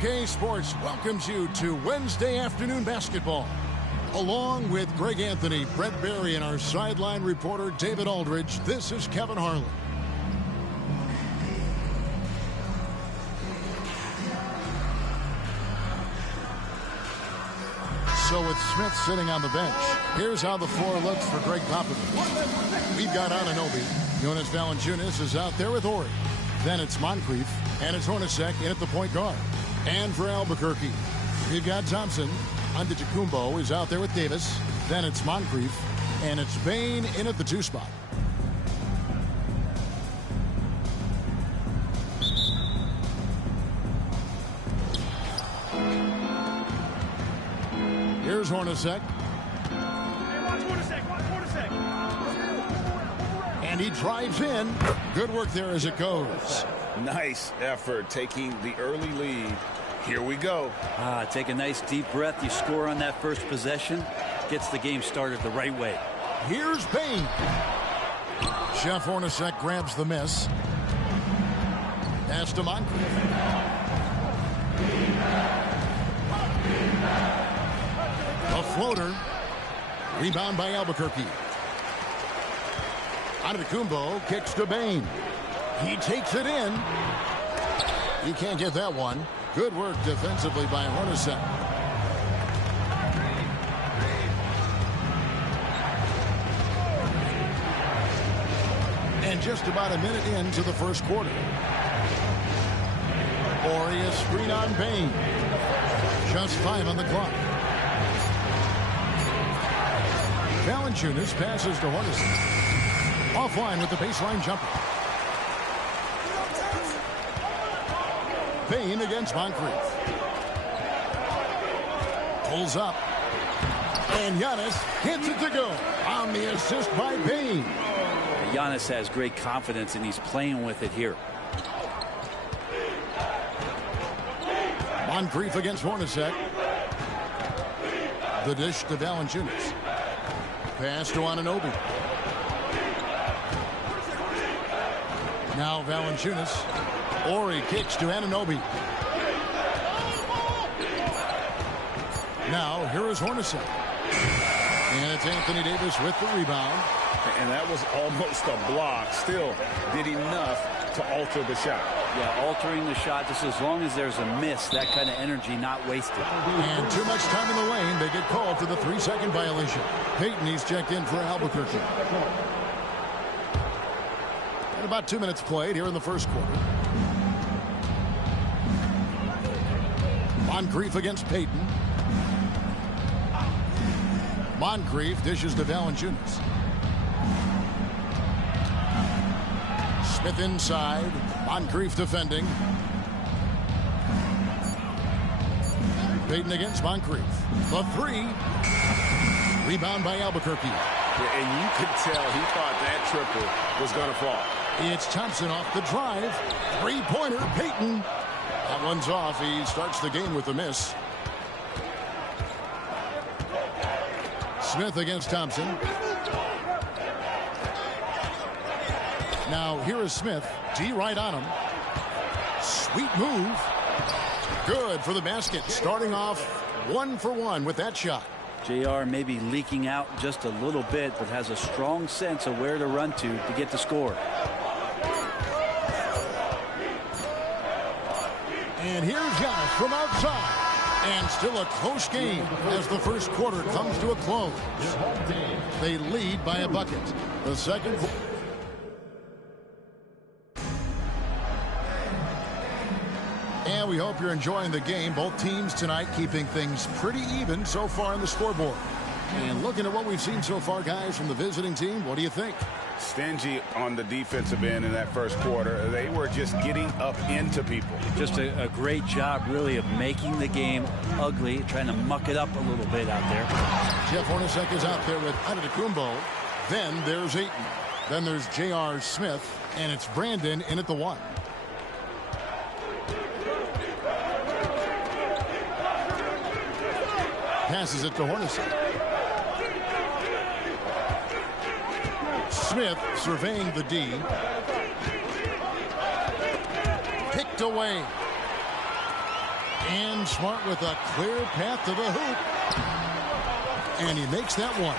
K Sports welcomes you to Wednesday afternoon basketball. Along with Greg Anthony, Brett Barry, and our sideline reporter David Aldridge, this is Kevin Harlan. So with Smith sitting on the bench, here's how the floor looks for Greg Popovich. We've got Anunoby. Jonas Valanciunas is out there with Ori. Then it's Moncrief, and it's Hornacek in at the point guard. And for Albuquerque, we've got Thompson. Antetokounmpo is out there with Davis. Then it's Moncrief, and it's Bain in at the 2 spot. Here's Hornacek. And he drives in. Good work there as it goes. Nice effort taking the early lead. Here we go. Take a nice deep breath. You score on that first possession. Gets the game started the right way. Here's Bain. Jeff Hornacek grabs the miss. Pass to Moncrief. A floater. Rebound by Albuquerque. Antetokounmpo kicks to Bain. He takes it in. He can't get that one. Good work defensively by Hornacek. And just about a minute into the first quarter. Ori, a screen on Bain. Just 5 on the clock. Valanciunas passes to Hornacek. Offline with the baseline jumper. Bain against Moncrief. Pulls up. And Giannis hits it to go on the assist by Bain. Giannis has great confidence and he's playing with it here. Moncrief against Hornacek. The dish to Valanciunas. Pass to Anunoby. Now Valanciunas. Ori kicks to Anunoby. Now here is Hornacek. And it's Anthony Davis with the rebound. And that was almost a block. Still did enough to alter the shot. Yeah, altering the shot just as long as there's a miss. That kind of energy not wasted. And too much time in the lane. They get called for the 3-second violation. Payton, he's checked in for Albuquerque. And about 2 minutes played here in the first quarter. Moncrief against Payton. Moncrief dishes to Valanciunas. Smith inside. Moncrief defending. Payton against Moncrief. The 3. Rebound by Albuquerque. Yeah, and you could tell he thought that triple was going to fall. It's Thompson off the drive. 3-pointer, Payton. That one's off. He starts the game with a miss. Smith against Thompson. Now here is Smith. D right on him. Sweet move. Good for the basket. Starting off 1 for 1 with that shot. JR may be leaking out just a little bit, but has a strong sense of where to run to get the score. And here's Giannis from outside. And still a close game as the first quarter comes to a close. They lead by a bucket. The second. And we hope you're enjoying the game. Both teams tonight keeping things pretty even so far on the scoreboard. And looking at what we've seen so far, guys, from the visiting team, what do you think? Stingy on the defensive end in that first quarter. They were just getting up into people. Just a great job, really, of making the game ugly, trying to muck it up a little bit out there. Jeff Hornacek is out there with Antetokounmpo. Then there's Ayton. Then there's J.R. Smith. And it's Brandon in at the 1. Passes it to Hornacek. Smith surveying the D. Picked away. And Smart with a clear path to the hoop. And he makes that one.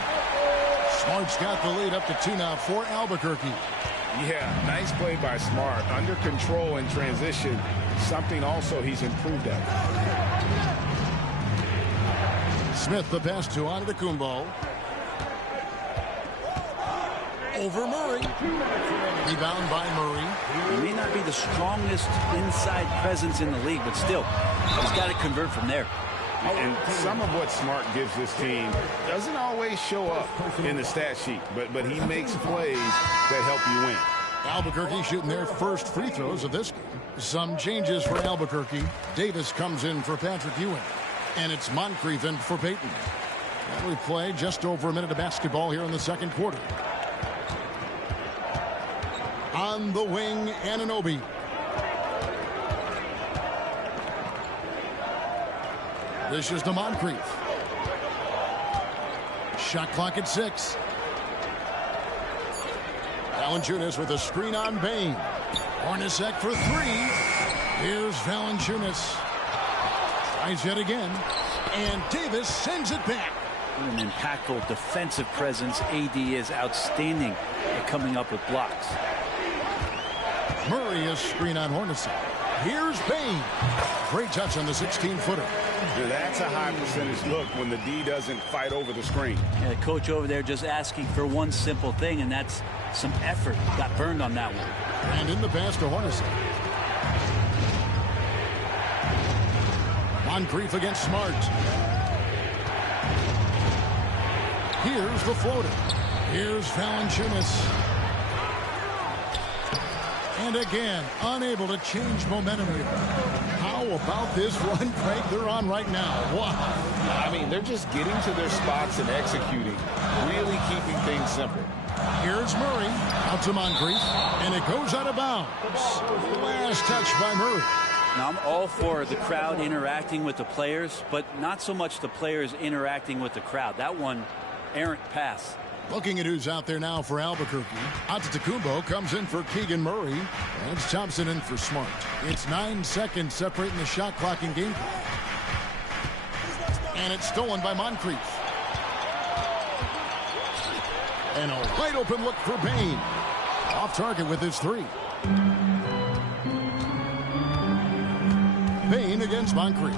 Smart's got the lead up to 2 now for Albuquerque. Yeah, nice play by Smart. Under control in transition, something also he's improved at. Smith the pass to Antetokounmpo. Over Murray. Rebound by Murray. He may not be the strongest inside presence in the league, but still, he's got to convert from there. And some of what Smart gives this team doesn't always show up in the stat sheet, but he makes plays that help you win. Albuquerque shooting their first free throws of this game. Some changes for Albuquerque. Davis comes in for Patrick Ewing. And it's Moncrief in for Payton. And we play just over a minute of basketball here in the second quarter. On the wing, Anunoby. This is to Moncrief. Shot clock at 6. Valanciunas with a screen on Bain. Hornacek for 3. Here's Valanciunas. Tries yet again. And Davis sends it back. What an impactful defensive presence. AD is outstanding at coming up with blocks. Murray is screen on Hornacek. Here's Bain. Great touch on the 16-footer. That's a high percentage look when the D doesn't fight over the screen. Yeah, the coach over there just asking for one simple thing, and that's some effort. Got burned on that one. And in the pass to Hornacek. Moncrief against Smart. Here's the floater. Here's Valanciunas. And again, unable to change momentum here. How about this run, Craig, they're on right now? Wow. I mean, they're just getting to their spots and executing, really keeping things simple. Here's Murray, out to Moncrief, and it goes out of bounds. Last touch by Murray. Now, I'm all for the crowd interacting with the players, but not so much the players interacting with the crowd. That one, errant pass. Looking at who's out there now for Albuquerque. Antetokounmpo comes in for Keegan Murray. And it's Thompson in for Smart. It's 9 seconds separating the shot clock and game clock. And it's stolen by Moncrief. And a wide open look for Bain. Off target with his 3. Bain against Moncrief.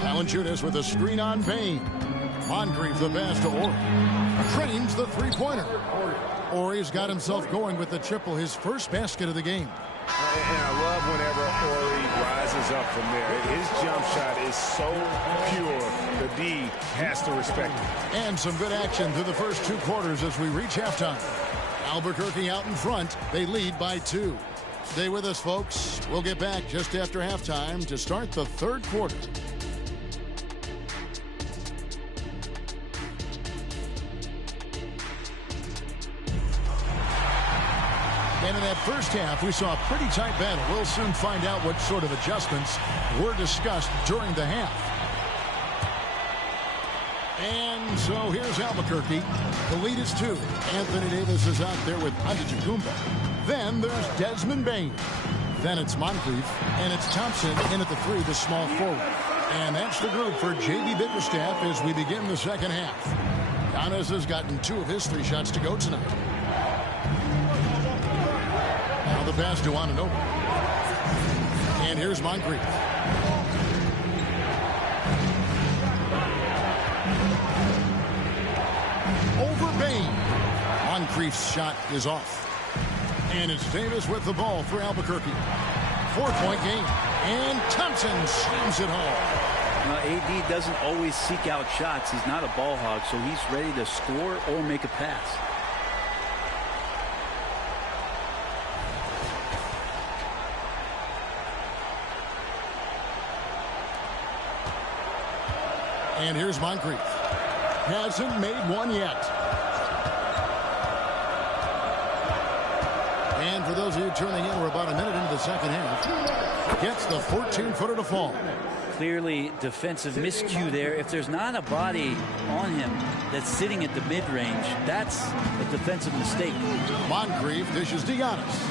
Valanciunas with a screen on Bain. Moncrief the pass to Ori. Trains the three-pointer. Ori's got himself going with the triple, his first basket of the game. And I love whenever Ori rises up from there. His jump shot is so pure, the D has to respect it. And some good action through the first 2 quarters as we reach halftime. Albuquerque out in front. They lead by 2. Stay with us, folks. We'll get back just after halftime to start the third quarter. And in that first half, we saw a pretty tight battle. We'll soon find out what sort of adjustments were discussed during the half. And so here's Albuquerque. The lead is 2. Anthony Davis is out there with Antetokounmpo. Then there's Desmond Bain. Then it's Moncrief. And it's Thompson in at the 3, the small forward. And that's the group for J.B. Bickerstaff as we begin the second half. Giannis has gotten 2 of his 3 shots to go tonight. Now the pass to Anunoby. And here's Moncrief. Over Bain. Moncrief's shot is off. And it's Davis with the ball for Albuquerque. 4-point game. And Thompson slams it home. Now, AD doesn't always seek out shots. He's not a ball hog, so he's ready to score or make a pass. And here's Moncrief. Hasn't made one yet. And for those of you tuning in, we're about a minute into the second half. Gets the 14-footer to fall. Clearly defensive miscue there. If there's not a body on him that's sitting at the mid-range, that's a defensive mistake. Moncrief dishes to Giannis.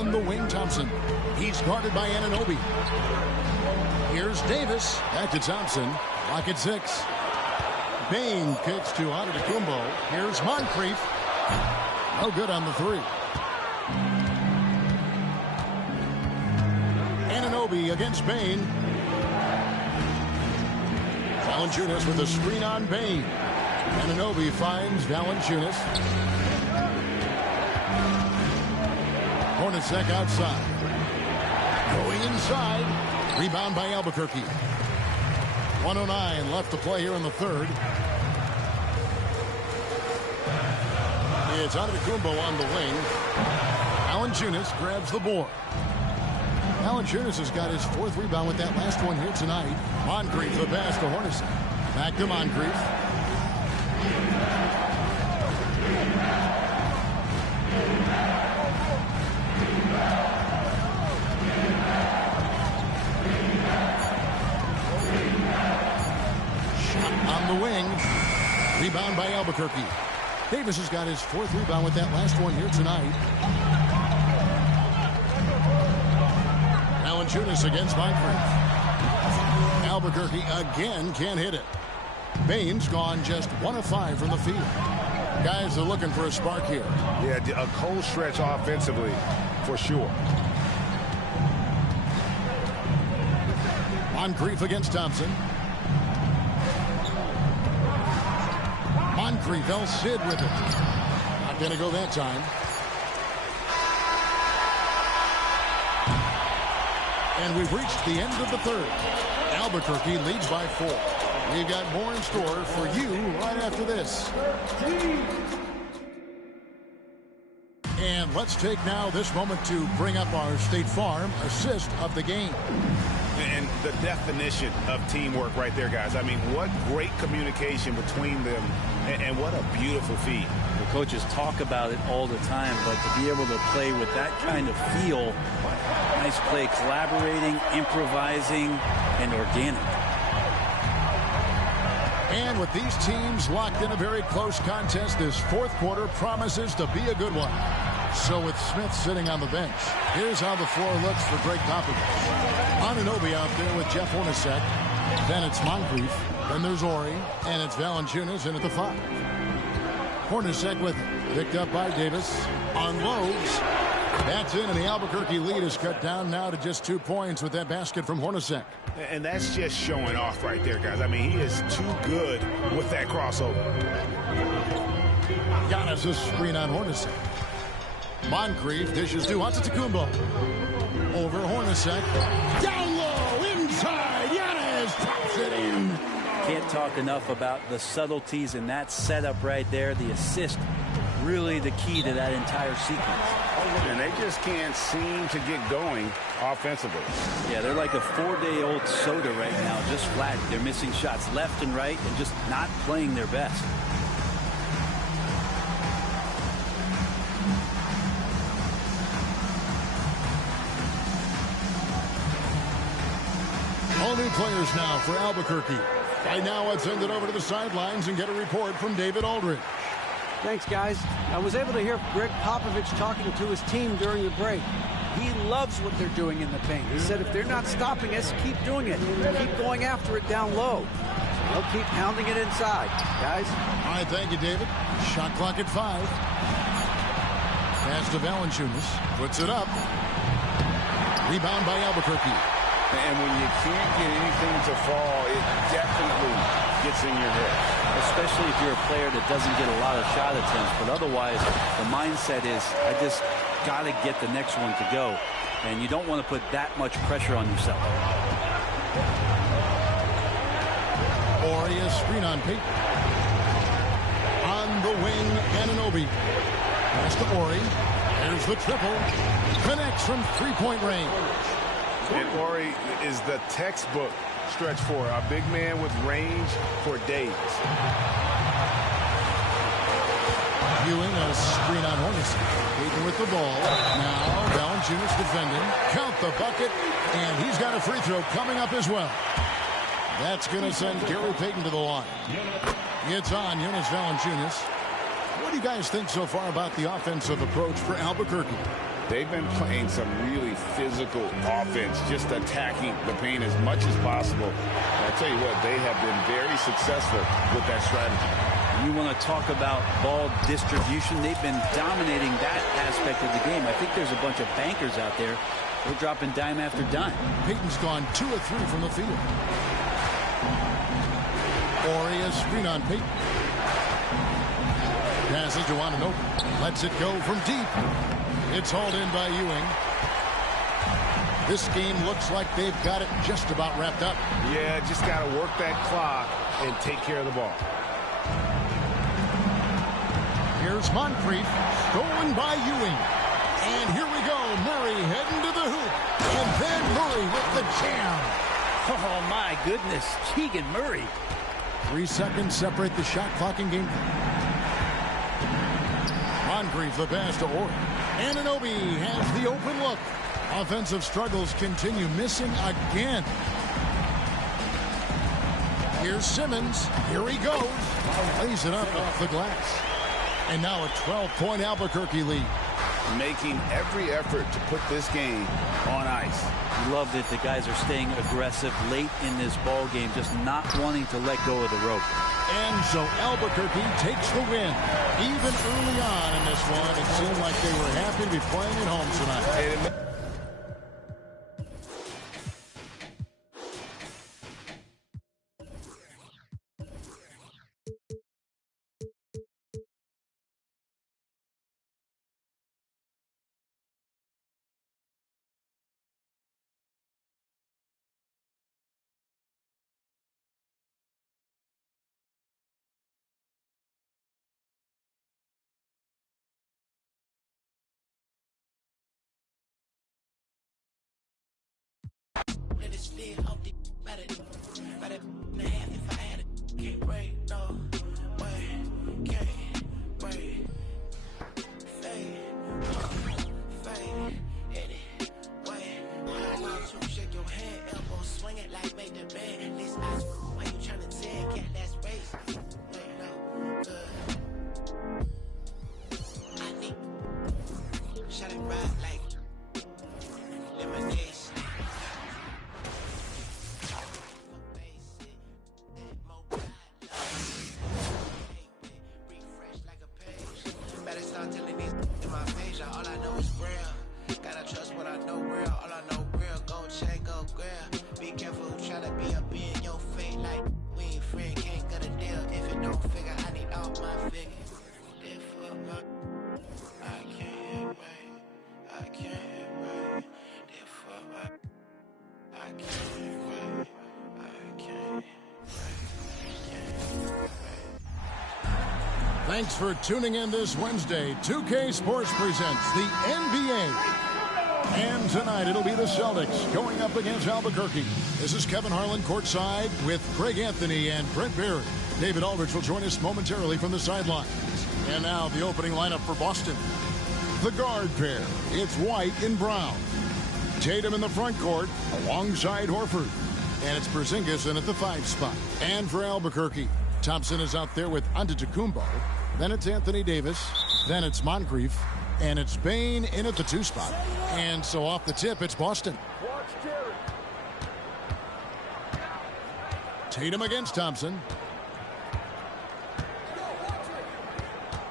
On the wing, Thompson. He's guarded by Anunoby. Here's Davis. Back to Thompson. Lock at 6. Bain kicks to Antetokounmpo. Here's Moncrief. No good on the 3. Anunoby against Bain. Valanciunas with a screen on Bain. Anunoby finds Valanciunas. Hornacek outside. Going inside. Rebound by Albuquerque. 1:09 left to play here in the third. It's Antetokounmpo on the wing. Valanciunas grabs the board. Valanciunas has got his 4th rebound with that last one here tonight. Moncrief the pass to Hornacek. Back to Moncrief. Shot on the wing. Rebound by Albuquerque. Davis has got his 4th rebound with that last one here tonight. Valanciunas against Moncrief. Albuquerque again can't hit it. Bain's gone just 1 of 5 from the field. Guys are looking for a spark here. Yeah, a cold stretch offensively for sure. Moncrief against Thompson. Moncrief, El Cid with it. Not going to go that time. And we've reached the end of the third. Albuquerque leads by 4. We've got more in store for you right after this. And let's take now this moment to bring up our State Farm assist of the game. And the definition of teamwork right there, guys. I mean, what great communication between them, and what a beautiful feat. The coaches talk about it all the time, but to be able to play with that kind of feel, nice play, collaborating, improvising, and organic. And with these teams locked in a very close contest, this 4th quarter promises to be a good one. So with Smith sitting on the bench, here's how the floor looks for Greg Popovich. Anunoby out there with Jeff Hornacek. Then it's Moncrief. Then there's Ori. And it's Valanciunas in at the 5. Hornacek with it. Picked up by Davis. Unloads. That's in, and the Albuquerque lead is cut down now to just 2 points with that basket from Hornacek. And that's just showing off right there, guys. I mean, he is too good with that crossover. Giannis a screen on Hornacek. Moncrief dishes to Antetokounmpo. Over Hornacek. Down low, inside. Giannis pops it in. Can't talk enough about the subtleties in that setup right there. The assist, really the key to that entire sequence. And they just can't seem to get going offensively. Yeah, they're like a 4-day-old soda right now, just flat. They're missing shots left and right and just not playing their best. All new players now for Albuquerque. Right now, let's send it over to the sidelines and get a report from David Aldridge. Thanks, guys. I was able to hear Greg Popovich talking to his team during the break. He loves what they're doing in the paint. He said if they're not stopping us, keep doing it. Keep going after it down low. So they'll keep pounding it inside. Guys? All right, thank you, David. Shot clock at 5. Pass to Valanciunas. Puts it up. Rebound by Albuquerque. And when you can't get anything to fall, it definitely gets in your head. Especially if you're a player that doesn't get a lot of shot attempts. But otherwise, the mindset is, I just got to get the next one to go. And you don't want to put that much pressure on yourself. Ori a screen on Peyton. On the wing, Anunoby. Pass to Ori. There's the triple. Connects from 3-point range. And Ori is the textbook stretch four, a big man with range for days. Ewing a screen on Hornacek. Peyton with the ball. Now Valanciunas defending. Count the bucket. And he's got a free throw coming up as well. That's going to send Gary Payton to the line. It's on Jonas Valanciunas. What do you guys think so far about the offensive approach for Albuquerque? They've been playing some really physical offense, just attacking the paint as much as possible. And I tell you what, they have been very successful with that strategy. You want to talk about ball distribution. They've been dominating that aspect of the game. I think there's a bunch of bankers out there. They're dropping dime after dime. Payton's gone 2 of 3 from the field. Orias screen on Payton. Passes to Ananobi. Lets it go from deep. It's hauled in by Ewing. This game looks like they've got it just about wrapped up. Yeah, just got to work that clock and take care of the ball. Here's Moncrief, stolen by Ewing. And here we go, Murray heading to the hoop. And then Murray with the jam. Oh, my goodness. Keegan Murray. 3 seconds separate the shot clock and game. Moncrief the pass to Orr. Anunoby has the open look. Offensive struggles continue, missing again. Here's Simmons. Here he goes. Lays it up off the glass. And now a 12-point Albuquerque lead. Making every effort to put this game on ice. Love that the guys are staying aggressive late in this ball game, just not wanting to let go of the rope. And so Albuquerque takes the win. Even early on in this one, it seemed like they were happy to be playing at home tonight. Thanks for tuning in this Wednesday. 2K Sports presents the NBA. And tonight it'll be the Celtics going up against Albuquerque. This is Kevin Harlan courtside with Craig Anthony and Brent Barry. David Aldridge will join us momentarily from the sidelines. And now the opening lineup for Boston. The guard pair. It's White and Brown. Tatum in the front court alongside Horford. And it's Porzingis in at the 5 spot. And for Albuquerque, Thompson is out there with Antetokounmpo. Then it's Anthony Davis. Then it's Moncrief. And it's Bane in at the 2 spot. And so off the tip, it's Boston. Tatum against Thompson.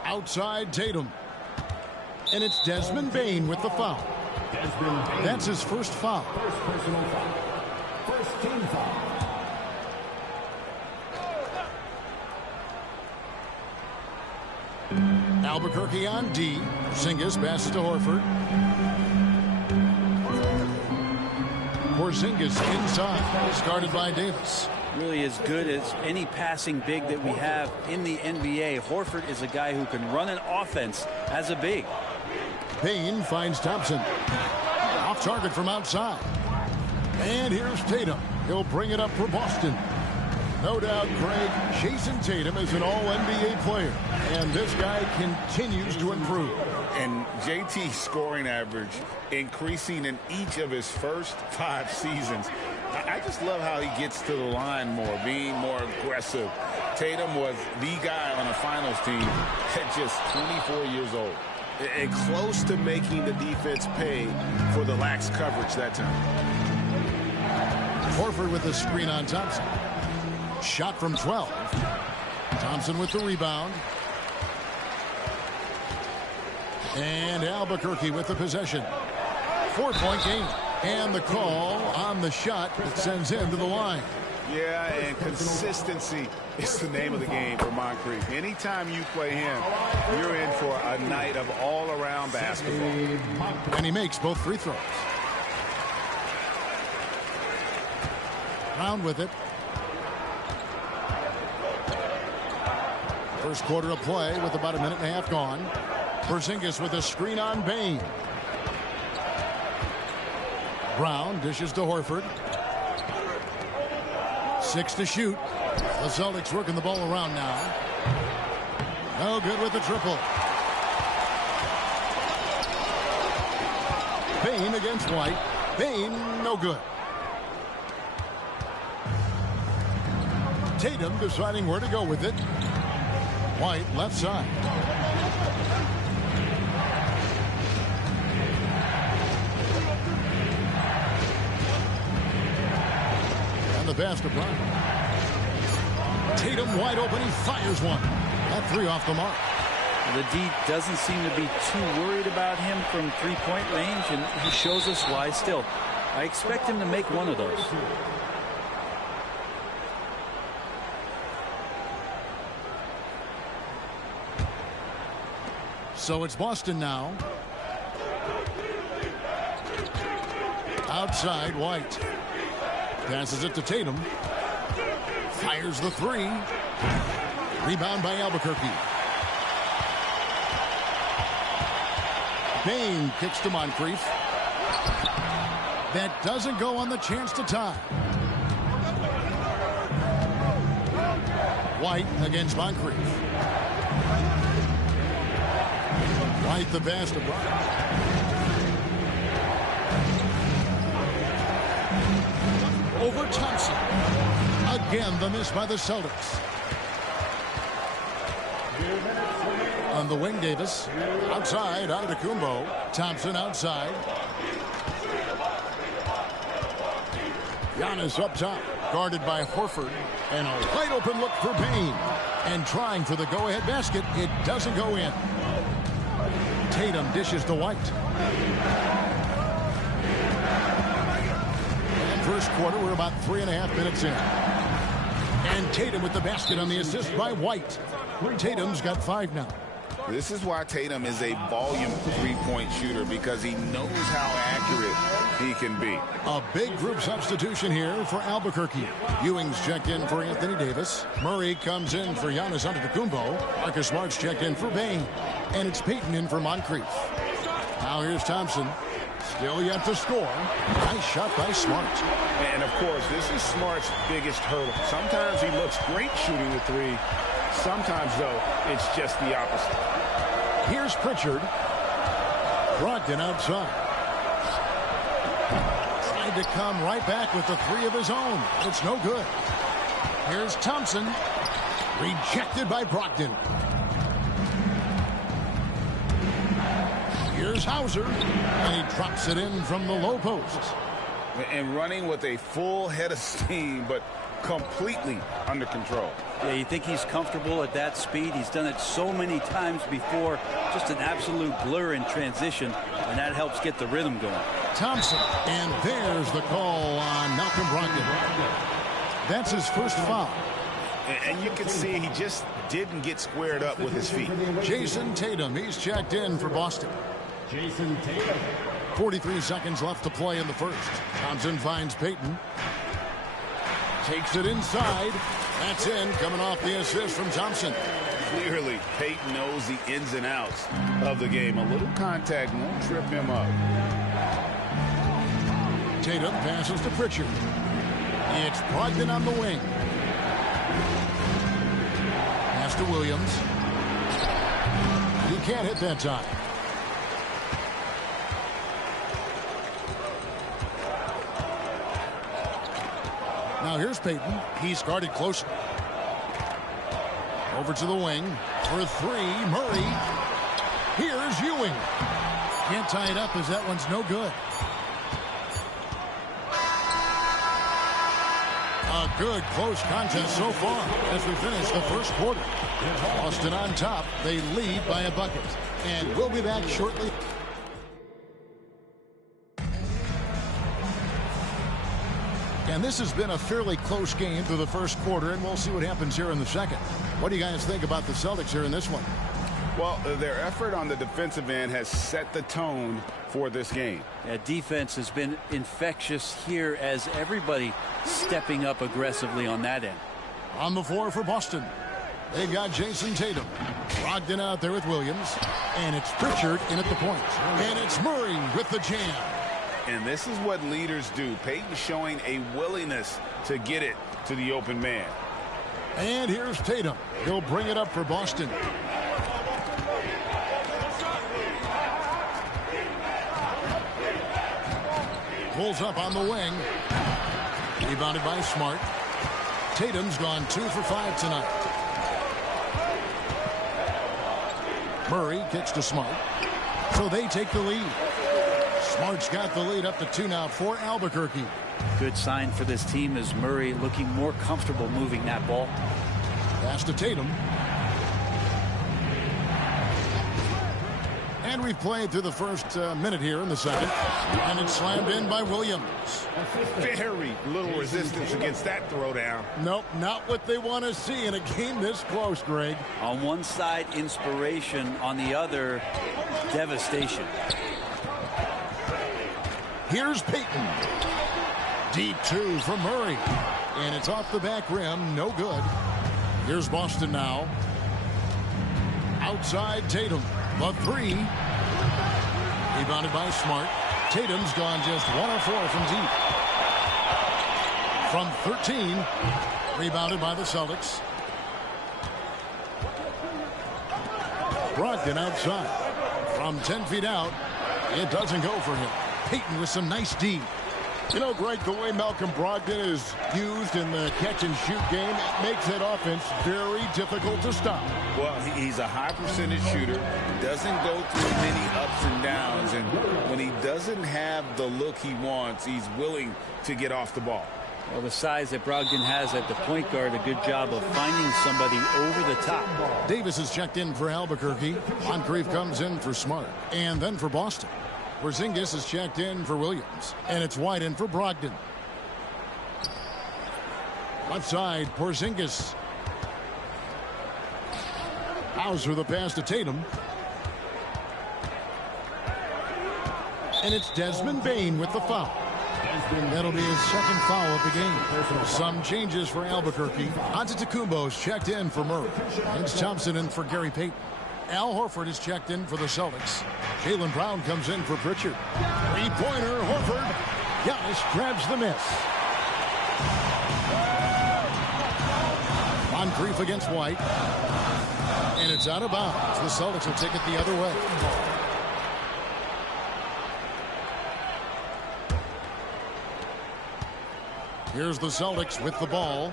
Outside Tatum. And it's Desmond Bane with the foul. That's his first foul. First personal foul. First team foul. Albuquerque on D. Porzingis passes to Horford. Porzingis inside. Discarded by Davis. Really as good as any passing big that we have in the NBA. Horford is a guy who can run an offense as a big. Payne finds Thompson. Off target from outside. And here's Tatum. He'll bring it up for Boston. No doubt, Craig, Jason Tatum is an all-NBA player. And this guy continues to improve. And JT's scoring average increasing in each of his first 5 seasons. I just love how he gets to the line more, being more aggressive. Tatum was the guy on the finals team at just 24 years old. And close to making the defense pay for the lax coverage that time. Horford with the screen on Thompson. Shot from 12. Thompson with the rebound. And Albuquerque with the possession. 4-point game. And the call on the shot that sends him to the line. Yeah, and consistency is the name of the game for Moncrief. Anytime you play him, you're in for a night of all-around basketball. And he makes both free throws. Brown with it. First quarter of play with about a minute and a half gone. Porzingis with a screen on Bane. Brown dishes to Horford. 6 to shoot. The Celtics working the ball around now. No good with the triple. Bane against White. Bane, no good. Tatum deciding where to go with it. White left side. The pass to Brown. Tatum wide open. He fires one. That three off the mark. The D doesn't seem to be too worried about him from three-point range, and he shows us why still. I expect him to make one of those. So it's Boston now. Outside, White. Passes it to Tatum. Fires the three. Rebound by Albuquerque. Bane kicks to Moncrief. That doesn't go on the chance to tie. White against Moncrief. White the pass to Brown. Over Thompson. Again, the miss by the Celtics. On the wing, Davis. Outside, Antetokounmpo. Thompson outside. Giannis up top. Guarded by Horford. And a wide open look for Bane. And trying for the go-ahead basket. It doesn't go in. Tatum dishes to White. First quarter, we're about 3.5 minutes in. And Tatum with the basket on the assist by White. Tatum's got 5 now. This is why Tatum is a volume three-point shooter, because he knows how accurate he can be. A big group substitution here for Albuquerque. Ewing's checked in for Anthony Davis. Murray comes in for Giannis Antetokounmpo. Marcus Smart's checked in for Bane. And it's Payton in for Moncrief. Now here's Thompson. Still yet to score. Nice shot by Smart. And, of course, this is Smart's biggest hurdle. Sometimes he looks great shooting the three. Sometimes, though, it's just the opposite. Here's Pritchard. Brogdon outside. Tried to come right back with the three of his own. It's no good. Here's Thompson. Rejected by Brogdon. Here's Hauser, and he drops it in from the low post. And running with a full head of steam, but completely under control. Yeah, you think he's comfortable at that speed. He's done it so many times before. Just an absolute blur in transition, and that helps get the rhythm going. Thompson, and there's the call on Malcolm Brogdon. That's his first foul. And you can see he just didn't get squared up with his feet. Jason Tatum, he's checked in for Boston. Jason Tatum. 43 seconds left to play in the first. Thompson finds Payton. Takes it inside. That's in, coming off the assist from Thompson. Clearly, Payton knows the ins and outs of the game. A little contact won't trip him up. Tatum passes to Pritchard. It's Brogdon on the wing. Pass to Williams. He can't hit that time. Now here's Payton. He's guarded close. Over to the wing for three. Murray. Here's Ewing. Can't tie it up as that one's no good. A good close contest so far as we finish the first quarter. Boston on top. They lead by a bucket. And we'll be back shortly. And this has been a fairly close game through the first quarter, and we'll see what happens here in the second. What do you guys think about the Celtics here in this one? Well, their effort on the defensive end has set the tone for this game. Yeah, defense has been infectious here as everybody stepping up aggressively on that end. On the floor for Boston, they've got Jason Tatum. Brogdon out there with Williams. And it's Pritchard in at the point. And it's Murray with the jam. And this is what leaders do. Payton showing a willingness to get it to the open man. And here's Tatum. He'll bring it up for Boston. Pulls up on the wing. Rebounded by Smart. Tatum's gone 2 for 5 tonight. Murray kicks to Smart. So they take the lead. Smart's got the lead up to 2 now for Albuquerque. Good sign for this team is Murray looking more comfortable moving that ball. Pass to Tatum. And we've played through the first minute here in the second. And it's slammed in by Williams. Very little resistance against that throwdown. Nope, not what they want to see in a game this close, Greg. On one side, inspiration. On the other, devastation. Here's Payton. Deep 2 from Murray. And it's off the back rim. No good. Here's Boston now. Outside Tatum. The 3. Rebounded by Smart. Tatum's gone just 1 of 4 from deep. From 13. Rebounded by the Celtics. Brogdon outside. From 10 feet out. It doesn't go for him. Payton with some nice D. You know, Greg, the way Malcolm Brogdon is used in the catch-and-shoot game, it makes that offense very difficult to stop. Well, he's a high percentage shooter, doesn't go through many ups and downs, and when he doesn't have the look he wants, he's willing to get off the ball. Well, the size that Brogdon has at the point guard, a good job of finding somebody over the top. Davis is checked in for Albuquerque. Moncrief comes in for Smart. And then for Boston. Porzingis is checked in for Williams. And it's White in for Brogdon. Left side, Porzingis. Hauser the pass to Tatum. And it's Desmond Bane with the foul. That'll be his second foul of the game. Some changes for Albuquerque. Antetokounmpo's checked in for Murray. It's Thompson in for Gary Payton. Al Horford is checked in for the Celtics. Jaylen Brown comes in for Pritchard. Three-pointer, Horford. Giannis grabs the miss. Moncrief against White. And it's out of bounds. The Celtics will take it the other way. Here's the Celtics with the ball.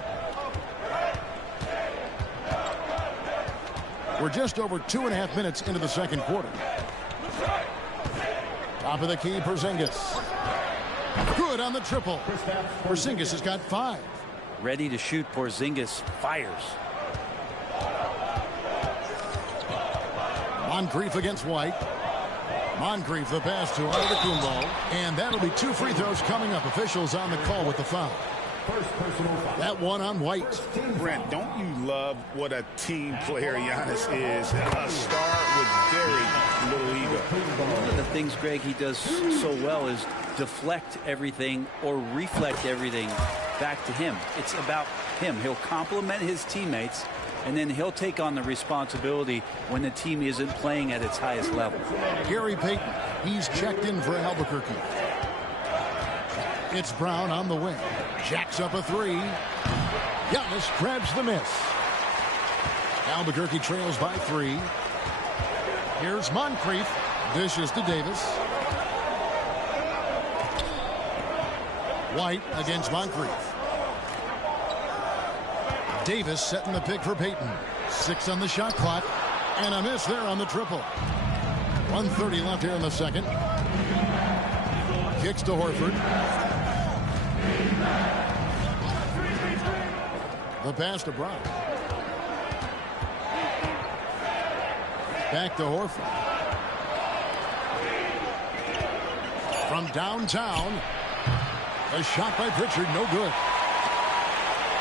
We're just over 2.5 minutes into the second quarter. Top of the key, Porzingis. Good on the triple. Porzingis has got 5. Ready to shoot, Porzingis fires. Moncrief against White. Moncrief the pass to Antetokounmpo. And that'll be 2 free throws coming up. Officials on the call with the foul. That one on White. Brent, don't you love what a team player Giannis is? A star with very little ego. One of the things, Greg, he does so well is deflect everything or reflect everything back to him. It's about him. He'll compliment his teammates, and then he'll take on the responsibility when the team isn't playing at its highest level. Gary Payton, he's checked in for Albuquerque. It's Brown on the wing. Jacks up a 3. Giannis grabs the miss. Albuquerque trails by 3. Here's Moncrief. Dishes to Davis. White against Moncrief. Davis setting the pick for Payton. 6 on the shot clock. And a miss there on the triple. 1:30 left here in the second. Kicks to Horford. The pass to Brown. Back to Horford. From downtown. A shot by Pritchard, no good.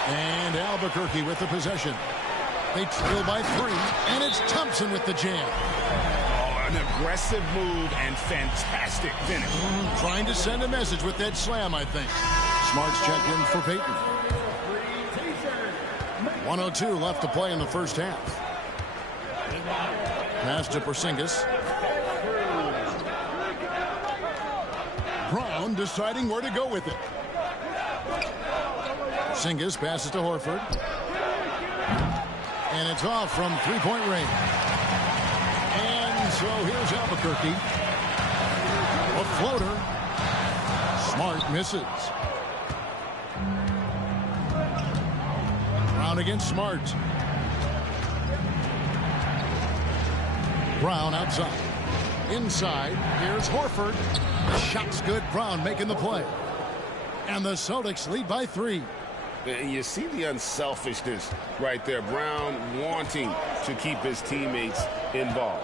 And Albuquerque with the possession. They trail by 3, and it's Thompson with the jam. Oh, an aggressive move and fantastic finish. Trying to send a message with that slam, I think. Smart's checked in for Payton. 1:02 left to play in the first half. Pass to Porzingis. Brown deciding where to go with it. Porzingis passes to Horford. And it's off from three-point range. And so here's Albuquerque. A floater. Smart misses. Brown against Smart. Brown outside. Inside, here's Horford. The shot's good. Brown making the play. And the Celtics lead by 3. And you see the unselfishness right there. Brown wanting to keep his teammates involved.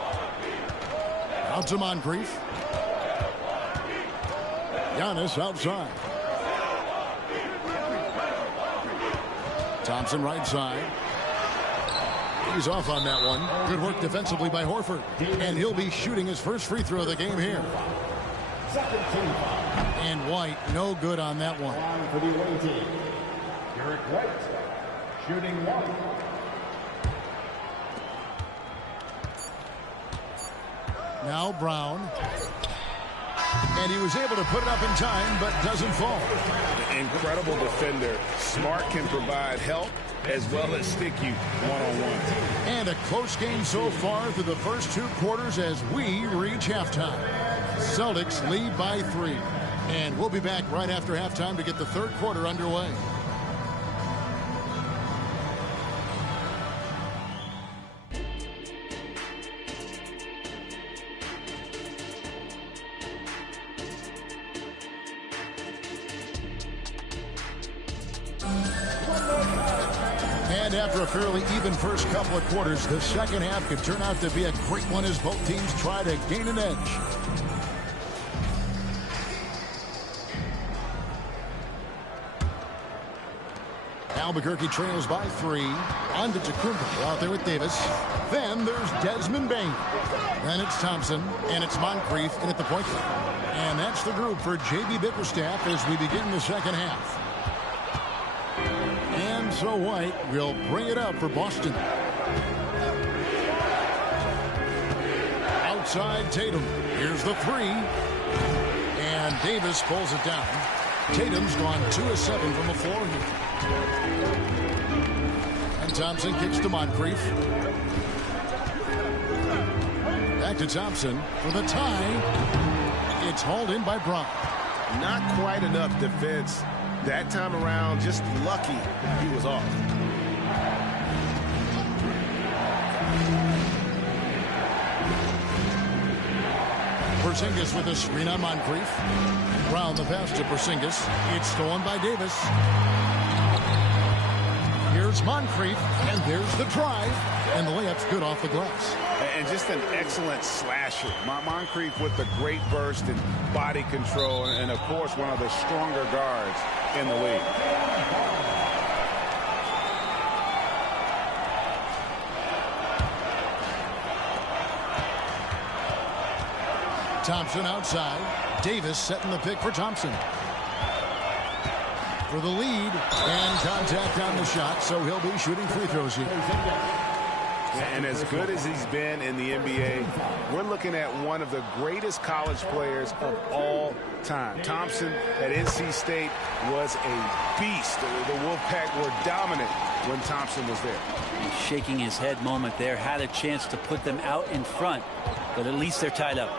Out to Moncrief. Giannis outside. Thompson right side. He's off on that one. Good work defensively by Horford. And he'll be shooting his first free throw of the game here. And White, no good on that one. For the away team, Derek White, shooting 1. Now Brown. And he was able to put it up in time, but doesn't fall. Incredible defender. Smart can provide help as well as stick you one-on-one. And a close game so far through the first 2 quarters as we reach halftime. Celtics lead by 3. And we'll be back right after halftime to get the third quarter underway. And after a fairly even first couple of quarters, the second half could turn out to be a great one as both teams try to gain an edge. Albuquerque trails by 3. On to Tacumbo out there with Davis. Then there's Desmond Bain. Then it's Thompson, and it's Moncrief in at the point guard. And that's the group for J.B. Bickerstaff as we begin the second half. And so White will bring it up for Boston. Outside Tatum. Here's the 3. And Davis pulls it down. Tatum's gone 2 of 7 from the floor here. And Thompson kicks to Moncrief. Back to Thompson for the tie. It's hauled in by Brown. Not quite enough defense that time around. Just lucky he was off. Porzingis with a screen on Moncrief. Brown the pass to Porzingis. It's stolen by Davis. Here's Moncrief, and there's the drive, and the layup's good off the glass. And just an excellent slasher. Moncrief with the great burst and body control, and of course one of the stronger guards in the league. Thompson outside. Davis setting the pick for Thompson. For the lead, and contact on the shot, so he'll be shooting free throws here. And as good as he's been in the NBA, we're looking at one of the greatest college players of all time. Thompson at NC State was a beast. The Wolfpack were dominant when Thompson was there. He's shaking his head moment there. Had a chance to put them out in front, but at least they're tied up.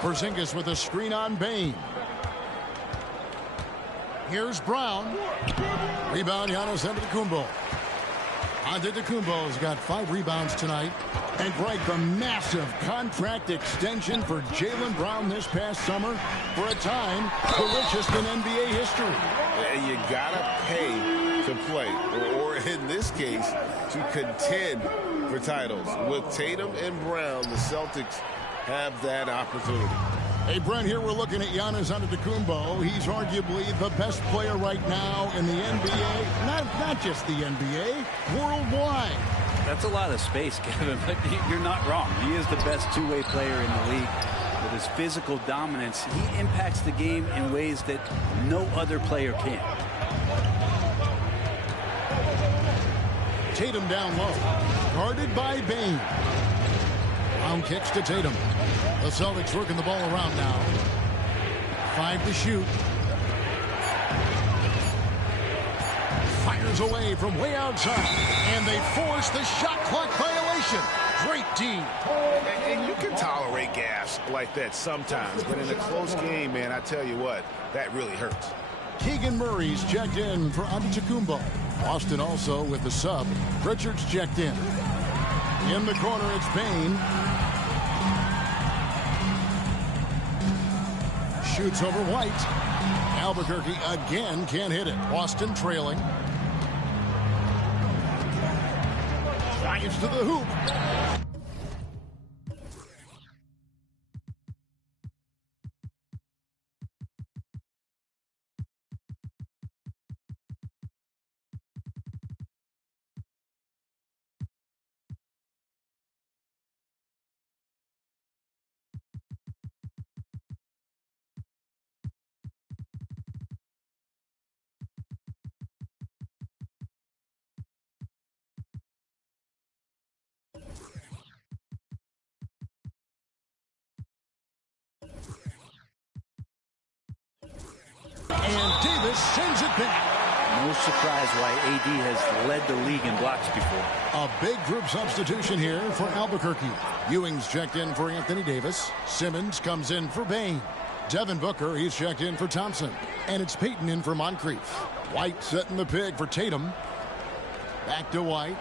Porzingis with a screen on Bain. Here's Brown. Rebound, Giannis Antetokounmpo. Antetokounmpo's got 5 rebounds tonight. And Greg, the massive contract extension for Jaylen Brown this past summer, for a time, the richest in NBA history. And you gotta pay to play, or in this case, to contend for titles. With Tatum and Brown, the Celtics have that opportunity. Hey, Brent, here we're looking at Giannis Antetokounmpo. He's arguably the best player right now in the NBA. Not just the NBA, worldwide. That's a lot of space, Kevin, but you're not wrong. He is the best two-way player in the league. With his physical dominance, he impacts the game in ways that no other player can. Tatum down low, guarded by Bane. Brown kicks to Tatum. The Celtics working the ball around now. 5 to shoot. Fires away from way outside. And they force the shot clock violation. Great team. And you can tolerate gas like that sometimes. But in a close game, man, I tell you what, that really hurts. Keegan Murray's checked in for Antetokounmpo. Boston also with the sub. Pritchard's checked in. In the corner, it's Bane. Shoots over White. Albuquerque again can't hit it. Boston trailing. Drives to the hoop. And Davis sends it back. No surprise why AD has led the league in blocks before. A big group substitution here for Albuquerque. Ewing's checked in for Anthony Davis. Simmons comes in for Bane. Devin Booker, he's checked in for Thompson. And it's Payton in for Moncrief. White setting the pig for Tatum. Back to White.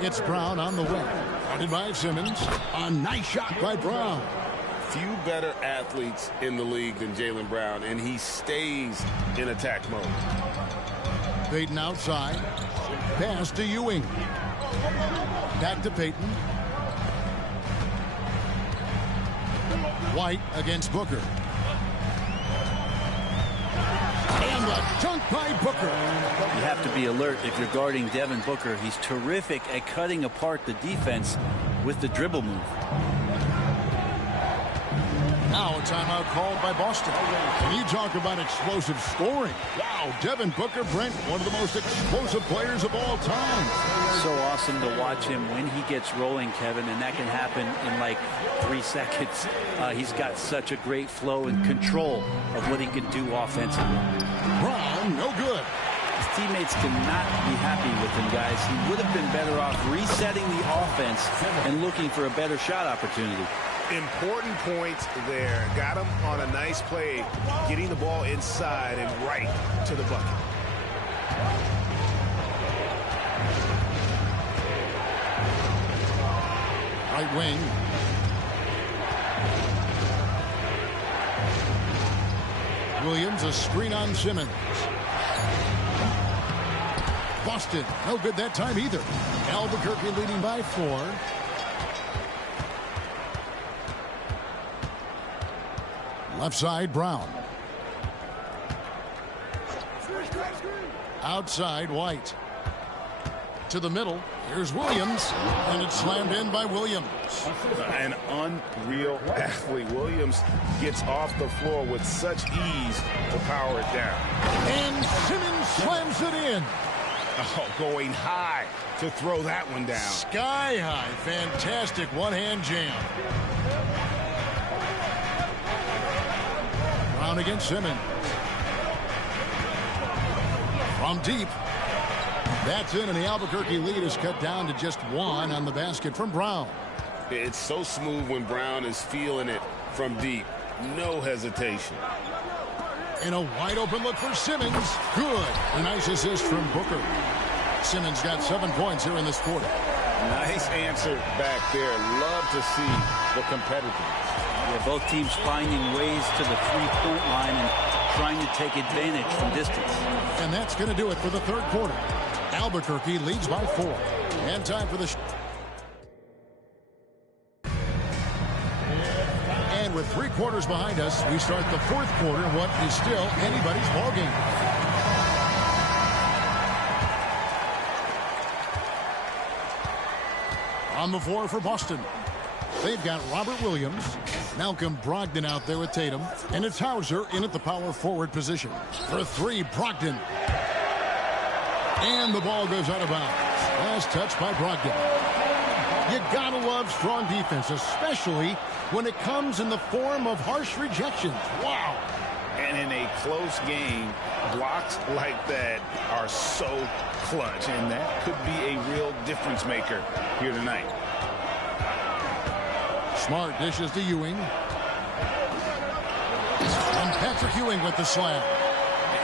It's Brown on the wing. Guarded by Simmons. A nice shot by Brown. Few better athletes in the league than Jaylen Brown, and he stays in attack mode. Payton outside. Pass to Ewing. Back to Payton. White against Booker. And a dunk by Booker. You have to be alert if you're guarding Devin Booker. He's terrific at cutting apart the defense with the dribble move. Now a timeout called by Boston. Can you talk about explosive scoring? Wow, Devin Booker, Brent, one of the most explosive players of all time. So awesome to watch him when he gets rolling, Kevin, and that can happen in like 3 seconds. He's got such a great flow and control of what he can do offensively. Brown, no good. His teammates cannot be happy with him, guys. He would have been better off resetting the offense and looking for a better shot opportunity. Important points there. Got him on a nice play, getting the ball inside and right to the bucket. Right wing. Williams, a screen on Simmons. Boston, no good that time either. Albuquerque leading by 4. Left side, Brown. Outside, White. To the middle. Here's Williams. And it's slammed in by Williams. An unreal athlete. Williams gets off the floor with such ease to power it down. And Simmons slams it in. Oh, going high to throw that one down. Sky high. Fantastic one-hand jam. Brown against Simmons. From deep. That's in, and the Albuquerque lead is cut down to just 1 on the basket from Brown. It's so smooth when Brown is feeling it from deep. No hesitation. And a wide open look for Simmons. Good. A nice assist from Booker. Simmons got 7 points here in this quarter. Nice answer back there. Love to see the competitiveness. Yeah, both teams finding ways to the three-point line and trying to take advantage from distance. And that's going to do it for the third quarter. Albuquerque leads by 4. And time for the... And with 3 quarters behind us, we start the fourth quarter, what is still anybody's ballgame. On the floor for Boston, they've got Robert Williams, Malcolm Brogdon out there with Tatum, and it's Hauser in at the power forward position. For 3, Brogdon. And the ball goes out of bounds. Last touch by Brogdon. You gotta love strong defense, especially when it comes in the form of harsh rejections. Wow. And in a close game, blocks like that are so clutch, and that could be a real difference maker here tonight. Smart dishes to Ewing. And Patrick Ewing with the slam.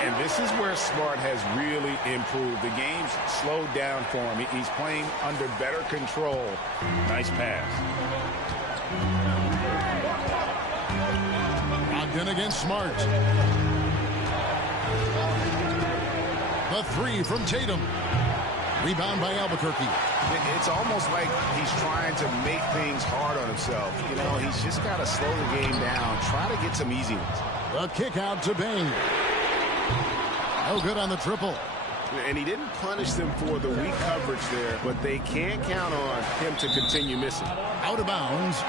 And this is where Smart has really improved. The game's slowed down for him. He's playing under better control. Nice pass. Brogdon against Smart. The 3 from Tatum. Rebound by Albuquerque. It's almost like he's trying to make things hard on himself. You know, he's just got to slow the game down. Try to get some easy ones. The kick out to Bain. No good on the triple. And he didn't punish them for the weak coverage there, but they can't count on him to continue missing. Out of bounds.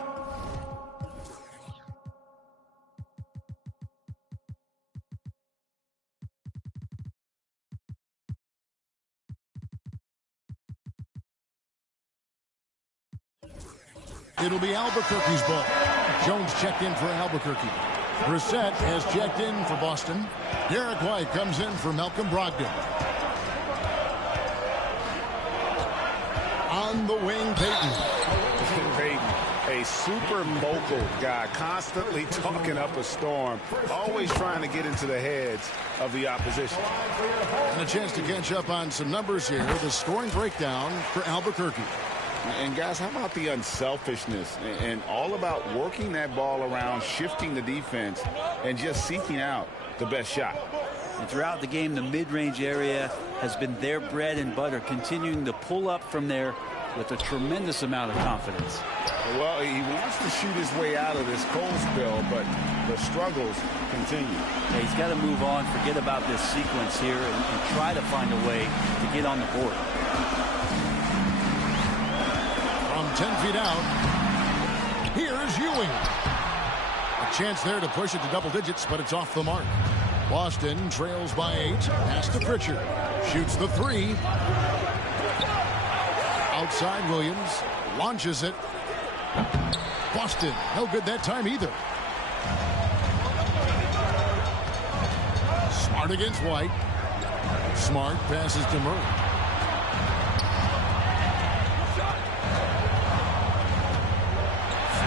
It'll be Albuquerque's ball. Jones checked in for Albuquerque. Brissett has checked in for Boston. Derek White comes in for Malcolm Brogdon. On the wing, Payton. Payton, a super vocal guy, constantly talking up a storm, always trying to get into the heads of the opposition. And a chance to catch up on some numbers here. The scoring breakdown for Albuquerque. And guys, how about the unselfishness and all about working that ball around, shifting the defense, and just seeking out the best shot. And throughout the game, the mid-range area has been their bread and butter, continuing to pull up from there with a tremendous amount of confidence. Well, he wants to shoot his way out of this cold spell, but the struggles continue. Yeah, he's got to move on, forget about this sequence here, and try to find a way to get on the board. From 10 feet out, here's Ewing. A chance there to push it to double digits, but it's off the mark. Boston trails by 8. Pass to Pritchard. Shoots the 3. Outside Williams. Launches it. Boston. No good that time either. Smart against White. Smart passes to Murray.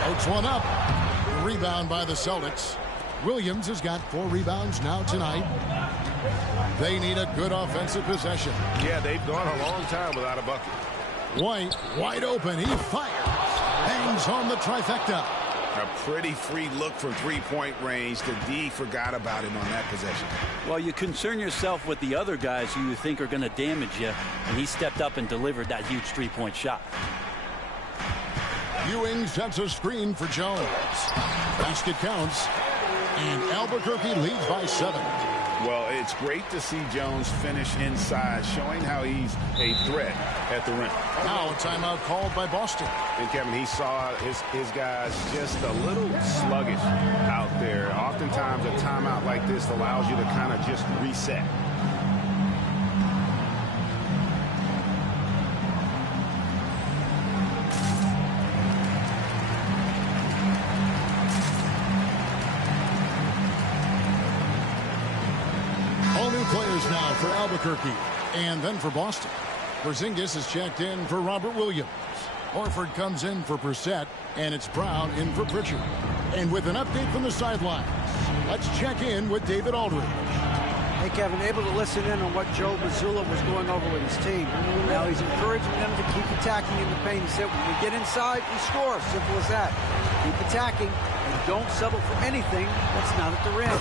Floats one up. Rebound by the Celtics. Williams has got 4 rebounds now tonight. They need a good offensive possession. Yeah, they've gone a long time without a bucket. White, wide open. He fires. Bangs home the trifecta. A pretty free look from three-point range. The D forgot about him on that possession. Well, you concern yourself with the other guys who you think are going to damage you, and he stepped up and delivered that huge three-point shot. Ewing sets a screen for Jones. Basket counts. And Albuquerque leads by 7. Well, it's great to see Jones finish inside, showing how he's a threat at the rim. Now a timeout called by Boston. And Kevin, he saw his guys just a little sluggish out there. Oftentimes a timeout like this allows you to kind of just reset. Players now for Albuquerque and then for Boston. Porzingis is checked in for Robert Williams. Horford comes in for Brissett, and it's Brown in for Pritchard. And with an update from the sidelines, let's check in with David Aldridge. Hey, Kevin, able to listen in on what Joe Mazzulla was going over with his team. Now he's encouraging them to keep attacking in the paint. He said, when we get inside, we score. Simple as that. Keep attacking and don't settle for anything that's not at the rim.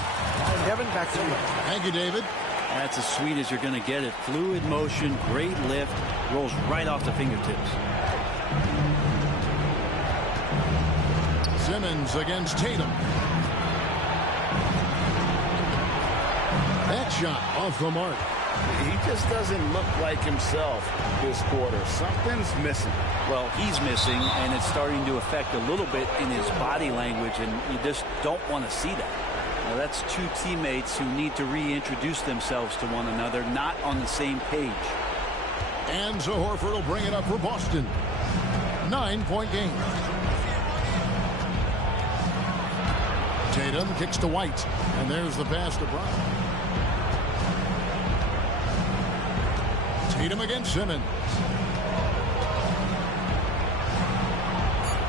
Kevin, back to you. Thank you, David. That's as sweet as you're going to get it. Fluid motion, great lift, rolls right off the fingertips. Simmons against Tatum. That shot off the mark. He just doesn't look like himself this quarter. Something's missing. Well, he's missing, and it's starting to affect a little bit in his body language, and you just don't want to see that. Now, that's two teammates who need to reintroduce themselves to one another, not on the same page. And so Horford will bring it up for Boston. 9-point game. Tatum kicks to White, and there's the pass to Brown. Tatum against Simmons.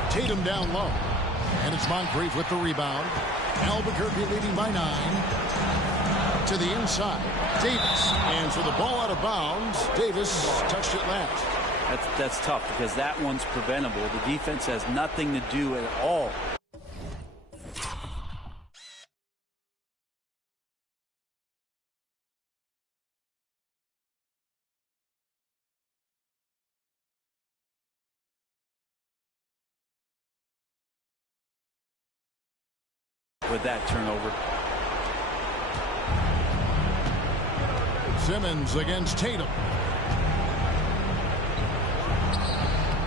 Tatum down low. And it's Moncrief with the rebound. Albuquerque leading by 9. To the inside. Davis. And for the ball out of bounds, Davis touched it last. That's tough because that one's preventable. The defense has nothing to do at all. With that turnover. Simmons against Tatum.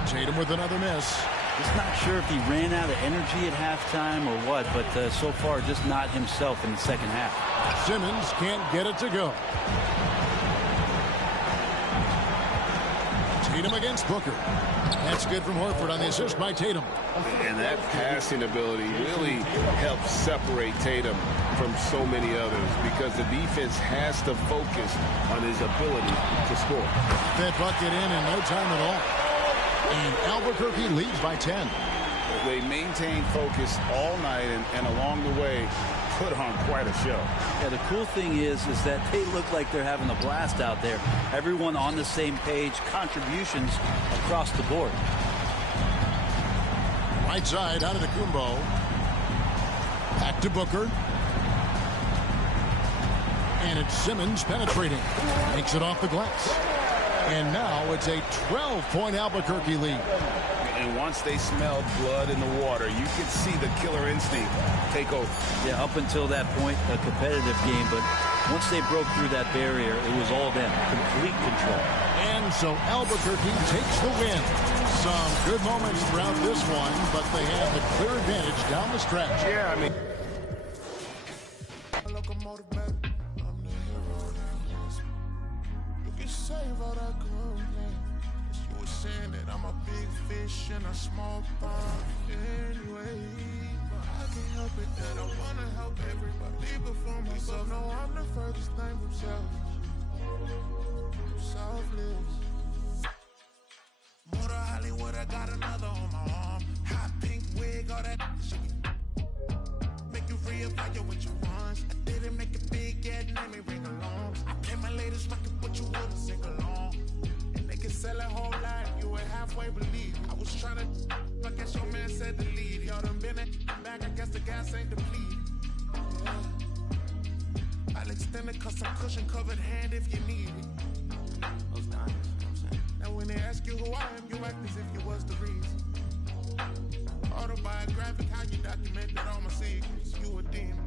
Tatum with another miss. Just not sure if he ran out of energy at halftime or what, but so far just not himself in the second half. Simmons can't get it to go. Tatum against Booker. That's good from Horford on the assist by Tatum. And that passing ability really helps separate Tatum from so many others because the defense has to focus on his ability to score. That bucket in no time at all. And Albuquerque leads by 10. They maintain focus all night and along the way put on quite a show. Yeah, the cool thing is that they look like they're having a blast out there. Everyone on the same page, contributions across the board. Right side out of the Kumbo. Back to Booker. And it's Simmons penetrating. Makes it off the glass. And now it's a 12-point Albuquerque lead. And once they smelled blood in the water, you could see the killer instinct take over. Yeah, up until that point, a competitive game. But once they broke through that barrier, it was all them. Complete control. And so Albuquerque takes the win. Some good moments throughout this one, but they have the clear advantage down the stretch. Yeah, I mean. In a small pond anyway, but I can't help it that I wanna help everybody before myself. No, I'm the furthest thing from selfless. Motor Hollywood, I got another on my arm. Hot pink wig, all that shit. Make you reevaluate what you want. I didn't make it big yet, name me ring along. I play my latest record, but you wouldn't sing along. And they can sell a whole lot, you would halfway believe. I was trying to, I guess your man said to lead. Y'all done been at back, I guess the gas ain't depleted. Yeah. I'll extend a custom cushion covered hand if you need it. Those diamonds, you know what I'm saying? Now when they ask you who I am, you act as if you was the reason. Autobiographic, how you documented all my secrets. You a demon.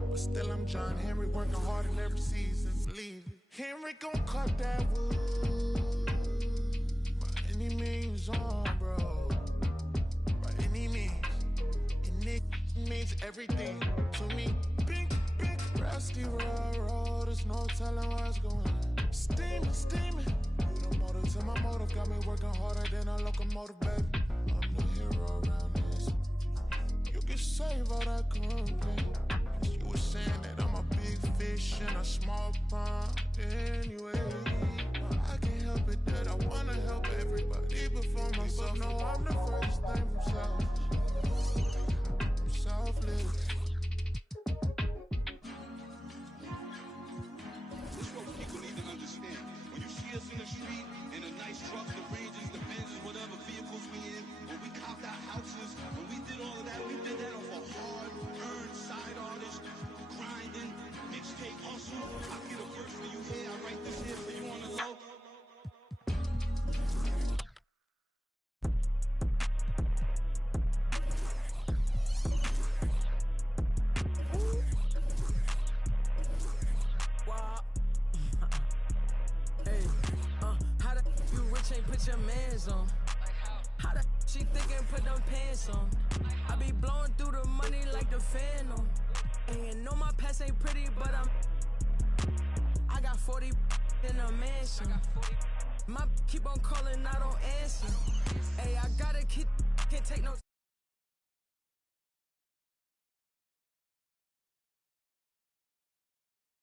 But still I'm John Henry, working hard in every season. Believe it. Henry gon' cut that wood. By any means on, bro. By any means. And it means everything to me. Pink, rusty road, there's no telling what's going on. Steaming. You the motive to my motive, got me working harder than a locomotive, baby. I'm the hero around this. You can save all that content. You were saying that I'm a big fish in a small pond anyway. I can't help it that I wanna help everybody before myself. No, I'm the first thing from self. I'm selfless. chain, put your mans on. How the she thinking, put them pants on. I be blowing through the money like the Phantom. And you know my past ain't pretty, but I got 40 in a mansion. My keep on calling, I don't answer. Hey, I gotta keep, can't take no